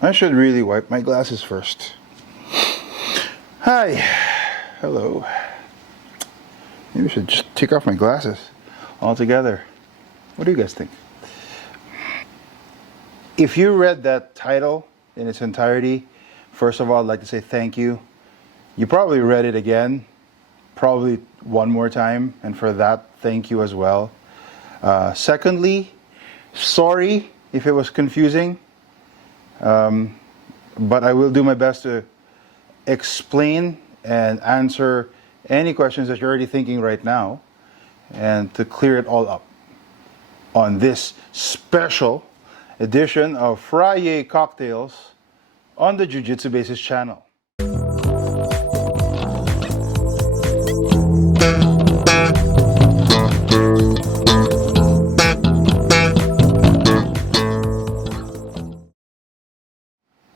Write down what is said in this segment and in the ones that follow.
I should really wipe my glasses first. Hi. Hello. Maybe I should just take off my glasses altogether. What do you guys think? If you read that title in its entirety, first of all, I'd like to say thank you. You probably read it again, probably one more time, and for that, thank you as well. Secondly, sorry if it was confusing, but I will do my best to explain and answer any questions that you're already thinking right now, and to clear it all up on this special edition of Fri-YAY cocktails on the Jiu-Jitsu Basis channel.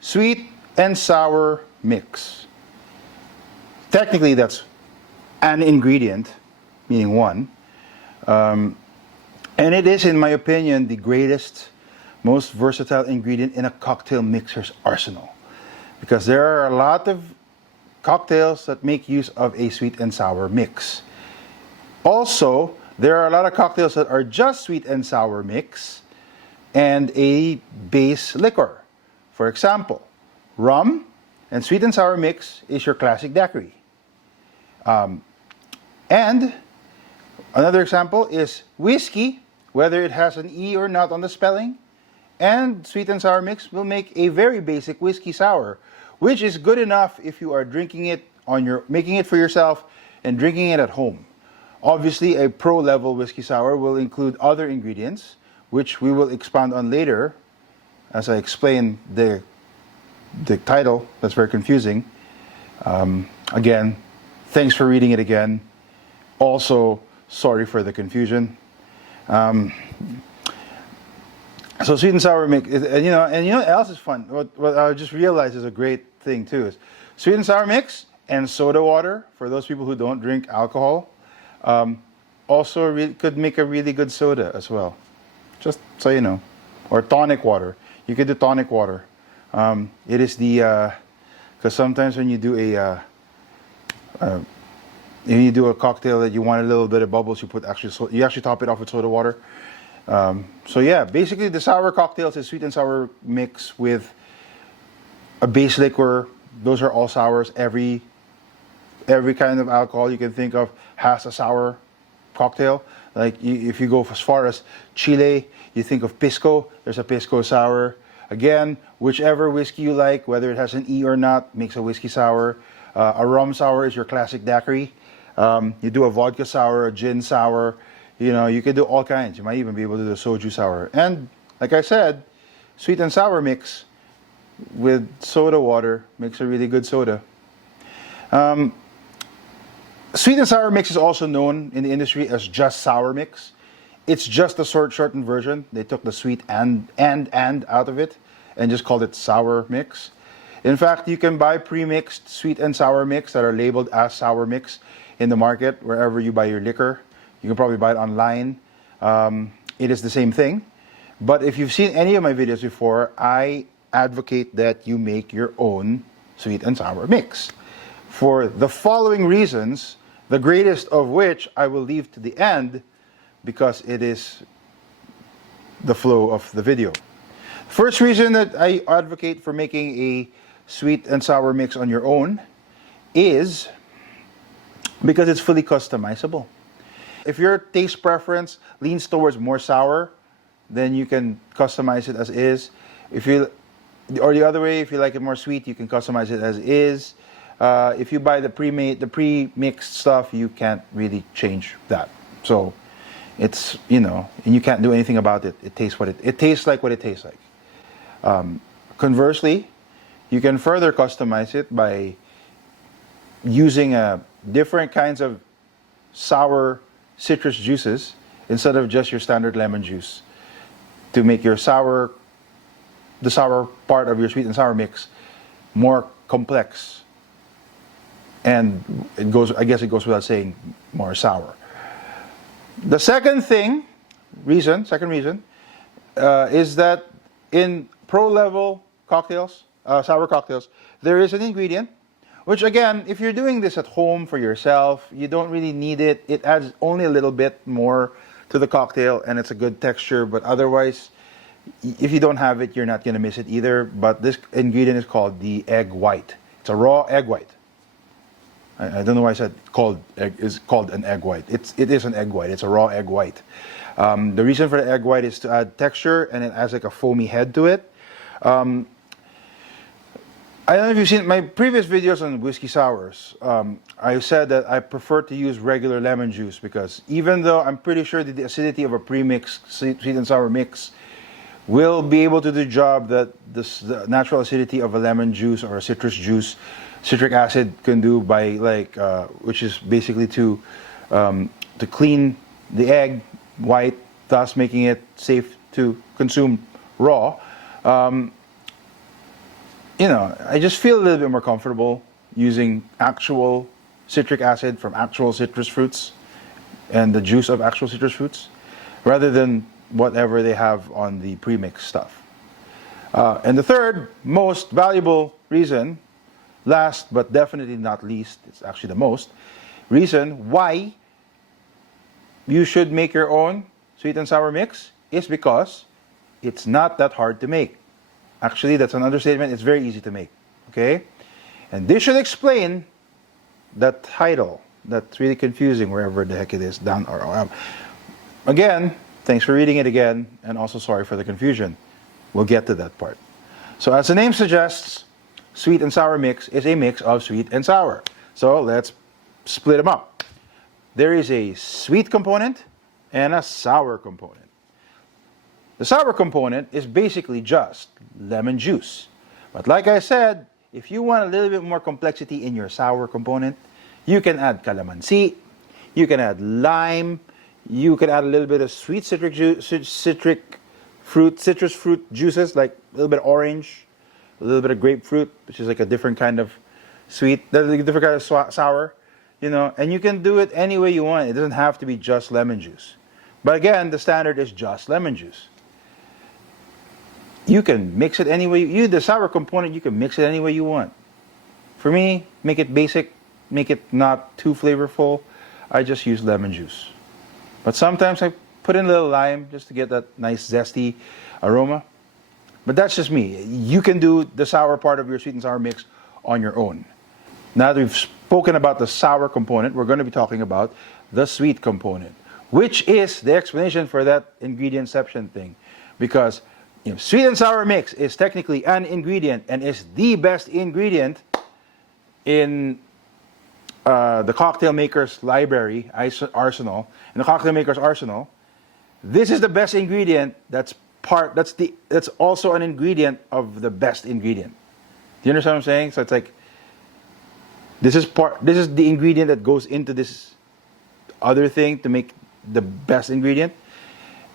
Sweet and sour mix. Technically, that's an ingredient, meaning one. And it is, in my opinion, the greatest, most versatile ingredient in a cocktail mixer's arsenal. Because there are a lot of cocktails that make use of a sweet and sour mix. Also, there are a lot of cocktails that are just sweet and sour mix and a base liquor. For example, rum and sweet and sour mix is your classic daiquiri. And another example is whiskey, whether it has an E or not on the spelling, and sweet and sour mix will make a very basic whiskey sour, which is good enough if you are drinking it making it for yourself and drinking it at home. Obviously, a pro-level whiskey sour will include other ingredients, which we will expand on later as I explain the title. That's very confusing. Again, thanks for reading it again. Also, sorry for the confusion. So sweet and sour mix, and you know what else is fun? What I just realized is a great thing too is sweet and sour mix and soda water for those people who don't drink alcohol. Also could make a really good soda as well. Just so you know, or tonic water. You could do tonic water. It is the because sometimes when you do a cocktail that you want a little bit of bubbles, you actually top it off with soda water. So yeah, basically the sour cocktails is sweet and sour mix with a base liquor. Those are all sours. Every kind of alcohol you can think of has a sour cocktail. Like if you go as far as Chile, you think of pisco. There's a pisco sour. Again, whichever whiskey you like, whether it has an E or not, makes a whiskey sour. A rum sour is your classic daiquiri. You do a vodka sour, a gin sour. You know, you can do all kinds. You might even be able to do a soju sour. And like I said, sweet and sour mix with soda water makes a really good soda. Sweet and sour mix is also known in the industry as just sour mix. It's just a shortened version. They took the sweet and out of it and just called it sour mix. In fact, you can buy pre-mixed sweet and sour mix that are labeled as sour mix in the market wherever you buy your liquor. You can probably buy it online. It is the same thing. But if you've seen any of my videos before, I advocate that you make your own sweet and sour mix. For the following reasons, the greatest of which I will leave to the end because it is the flow of the video. First reason that I advocate for making a sweet and sour mix on your own is because it's fully customizable. If your taste preference leans towards more sour, then you can customize it as is. Or the other way, if you like it more sweet, you can customize it as is. If you buy the pre-mixed stuff, you can't really change that. So it's, and you can't do anything about it. It tastes like what it tastes like. Conversely, you can further customize it by using different kinds of sour citrus juices instead of just your standard lemon juice to make the sour part of your sweet and sour mix more complex. And I guess it goes without saying, more sour. The second reason is that in pro-level cocktails, sour cocktails, there is an ingredient, which again, if you're doing this at home for yourself, you don't really need it. It adds only a little bit more to the cocktail, and it's a good texture, but otherwise, if you don't have it, you're not going to miss it either. But this ingredient is called the egg white. It's a raw egg white. I don't know why I said is called an egg white. It is an egg white. It's a raw egg white. The reason for the egg white is to add texture, and it has like a foamy head to it. I don't know if you've seen my previous videos on whiskey sours. I said that I prefer to use regular lemon juice because even though I'm pretty sure that the acidity of a premix sweet and sour mix will be able to do the job that the natural acidity of a lemon juice or a citrus juice, citric acid can do by which is basically to clean the egg white, thus making it safe to consume raw. I just feel a little bit more comfortable using actual citric acid from actual citrus fruits and the juice of actual citrus fruits rather than whatever they have on the premix stuff. And the third most valuable reason, last but definitely not least, it's actually the most reason why you should make your own sweet and sour mix is because it's not that hard to make. Actually, that's an understatement. It's very easy to make. Okay? And this should explain the title. That's really confusing wherever the heck it is, down or up. Again, thanks for reading it again, and also sorry for the confusion. We'll get to that part. So as the name suggests, sweet and sour mix is a mix of sweet and sour. So let's split them up. There is a sweet component and a sour component. The sour component is basically just lemon juice. But like I said, if you want a little bit more complexity in your sour component, you can add calamansi, you can add lime, you can add a little bit of sweet citrus fruit juices, like a little bit of orange, a little bit of grapefruit, which is like a different kind of sweet, a different kind of sour, and you can do it any way you want. It doesn't have to be just lemon juice. But again, the standard is just lemon juice. You can mix it any way. The sour component, you can mix it any way you want. For me, make it basic, make it not too flavorful. I just use lemon juice. But sometimes I put in a little lime just to get that nice zesty aroma. But that's just me. You can do the sour part of your sweet and sour mix on your own. Now that we've spoken about the sour component, we're going to be talking about the sweet component, which is the explanation for that ingredient-ception thing. Because sweet and sour mix is technically an ingredient and is the best ingredient in the cocktail maker's library, arsenal. In the cocktail maker's arsenal, this is the best ingredient. That's also an ingredient of the best ingredient. Do you understand what I'm saying? So it's like this is the ingredient that goes into this other thing to make the best ingredient,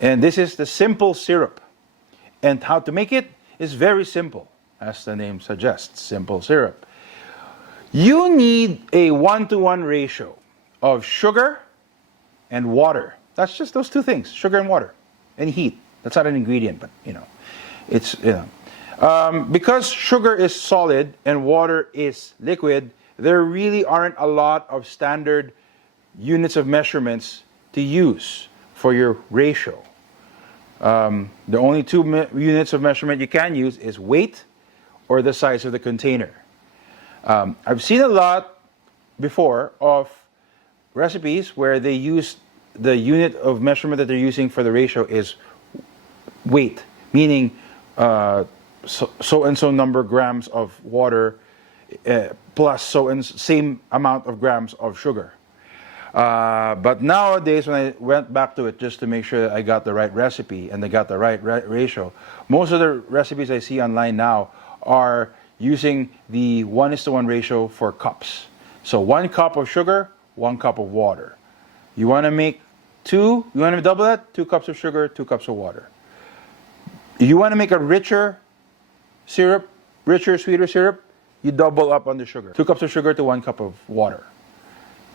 and this is the simple syrup. And how to make it is very simple, as the name suggests, simple syrup. You need a 1-to-1 ratio of sugar and water. That's just those two things, sugar and water, and heat. That's not an ingredient, but it's because sugar is solid and water is liquid. There really aren't a lot of standard units of measurements to use for your ratio. The only two units of measurement you can use is weight or the size of the container. I've seen a lot before of recipes where they use the unit of measurement that they're using for the ratio is weight, meaning so and so number grams of water plus same amount of grams of sugar. But nowadays, when I went back to it just to make sure that I got the right recipe and I got the right ratio, most of the recipes I see online now are using the 1:1 ratio for cups. So 1 cup of sugar, 1 cup of water. You want to make you want to double that? 2 cups of sugar, 2 cups of water. You want to make a richer syrup, sweeter syrup, you double up on the sugar. 2 cups of sugar to 1 cup of water.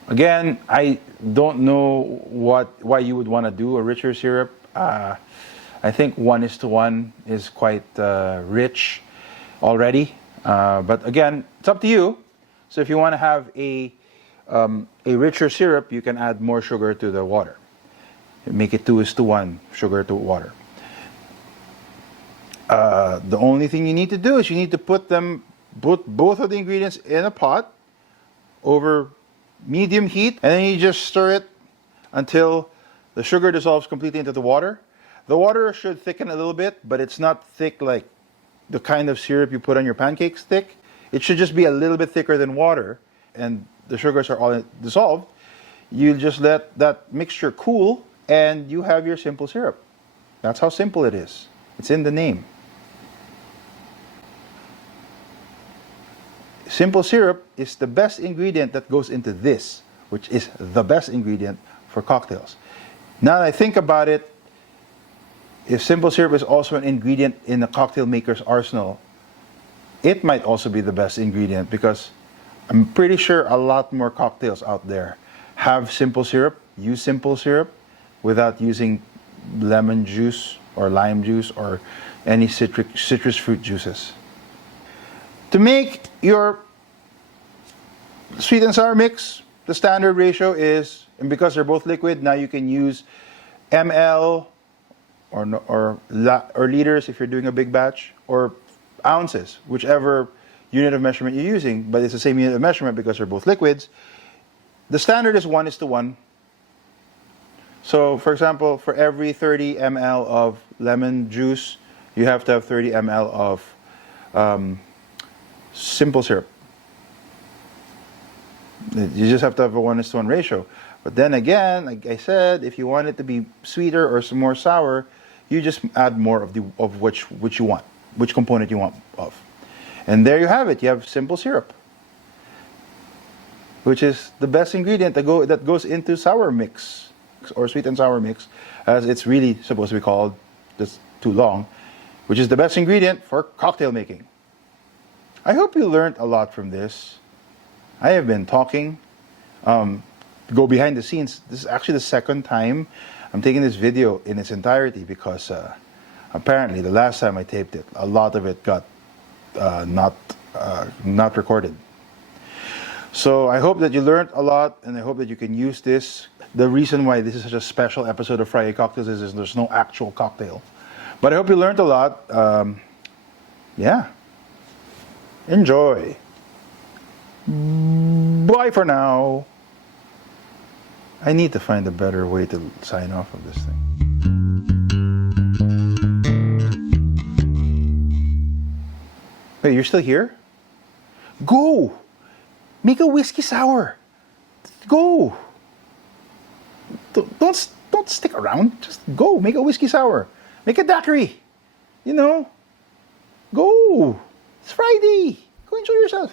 Again, I don't know why you would want to do a richer syrup. I think 1:1 is quite rich. already. But again, it's up to you. So if you want to have a richer syrup, you can add more sugar to the water. Make it 2:1 sugar to water. The only thing you need to do is you need to put both of the ingredients in a pot over medium heat, and then you just stir it until the sugar dissolves completely into the water. The water should thicken a little bit, but it's not thick like the kind of syrup you put on your pancakes thick. It should just be a little bit thicker than water, and the sugars are all dissolved. You just let that mixture cool, and you have your simple syrup. That's how simple it is. It's in the name. Simple syrup is the best ingredient that goes into this, which is the best ingredient for cocktails. Now that I think about it, if simple syrup is also an ingredient in the cocktail maker's arsenal, it might also be the best ingredient, because I'm pretty sure a lot more cocktails out there have simple syrup, use simple syrup without using lemon juice or lime juice or any citrus fruit juices. To make your sweet and sour mix, the standard ratio is, and because they're both liquid, now you can use ml or liters if you're doing a big batch, or ounces, whichever unit of measurement you're using, but it's the same unit of measurement because they're both liquids. The standard is 1:1. So, for example, for every 30 ml of lemon juice, you have to have 30 ml of simple syrup. You just have to have a 1:1 ratio. But then again, like I said, if you want it to be sweeter or some more sour, you just add more of which you want, which component you want of. And there you have it. You have simple syrup, which is the best ingredient that goes into sour mix, or sweet and sour mix, as it's really supposed to be called, just too long, which is the best ingredient for cocktail making. I hope you learned a lot from this. I have been talking, go behind the scenes. This is actually the second time I'm taking this video in its entirety, because apparently the last time I taped it, a lot of it got not recorded. So I hope that you learned a lot, and I hope that you can use this. The reason why this is such a special episode of Fri-YAY Cocktails is there's no actual cocktail. But I hope you learned a lot. Yeah. Enjoy. Bye for now. I need to find a better way to sign off of this thing. Wait, you're still here? Go! Make a whiskey sour. Go! Don't stick around. Just go. Make a whiskey sour. Make a daiquiri. You know? Go! It's Friday. Go enjoy yourself.